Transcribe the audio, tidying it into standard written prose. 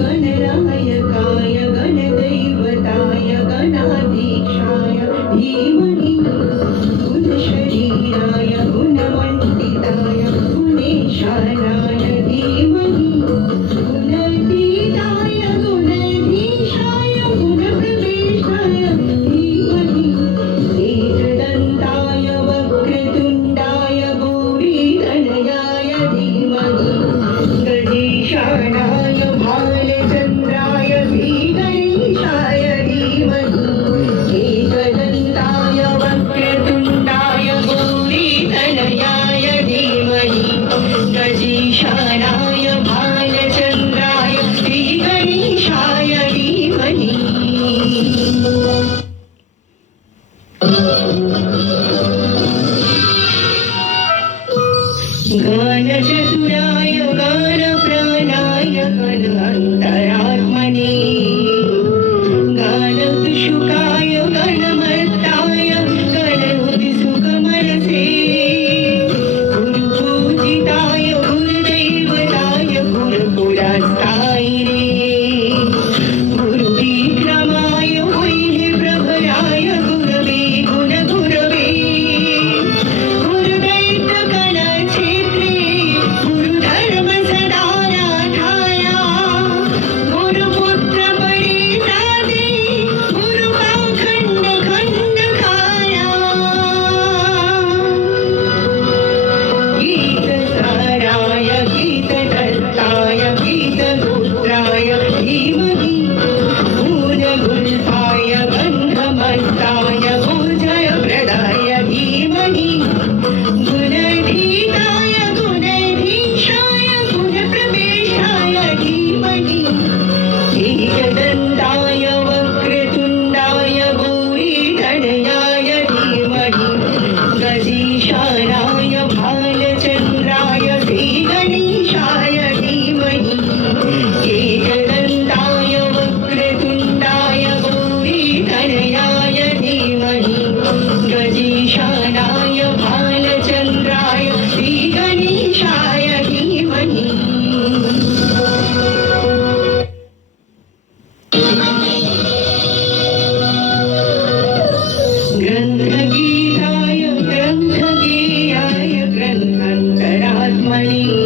गणनायकाय गणदैवताय गणाधीशाय धीमहि गुणशरीराय गुणवन्दिताय गुणेशानाय धीमहि गुणतीताय गुणधीशाय गुणप्रवेशाय धीमहि एकदन्ताय वक्रतुण्डाय गौरीतनयाय धीमहि गणेशानाय भालचन्द्राय श्रीगणेशाय धीमहि एकदन्ताय वक्रतुण्डाय गौरीतनयाय धीमहि गणेशानाय भालचन्द्राय श्रीगणेशाय धीमहि गानचतुराय गानप्राणाय गानान्तरात्मने गानतुषुकाय गानमत्ताय गानोतिसुखमनसे गुरुपूजिताय गुरुदैवताय गुरुकुलस्थायिने गुरुविक्रमाय वैर्यप्रभराय गुरवे गुणगुरवे गुरुदैत्यगणक्षेत्रे गुरुधर्मसदाराधाय गुरुपुत्रपरित्राते गुरुपाखण्डखण्डकाय गीतसाराय गीतदत्ताय गीतगोत्राय धीमहि भूतगुल्फाय गन्धमत्ताय भोजयप्रदाय धीमहि गुणधीताय गुणधीशाय गुणप्रवेशाय धीमहि एकदन्ताय वक्रतुण्डाय गौरीतनयाय धीमहि गणेशानाय भालचन्द्राय श्रीगणेशाय धीमहि एकदन्ताय वक्रतुण्डाय गौरीतनयाय धीमहि गणेशानाय भालचन्द्राय श्रीगणेशाय धीमहि ग्रन्थगीताय ग्रन्थगेयाय ग्रन्थान्तरात्मने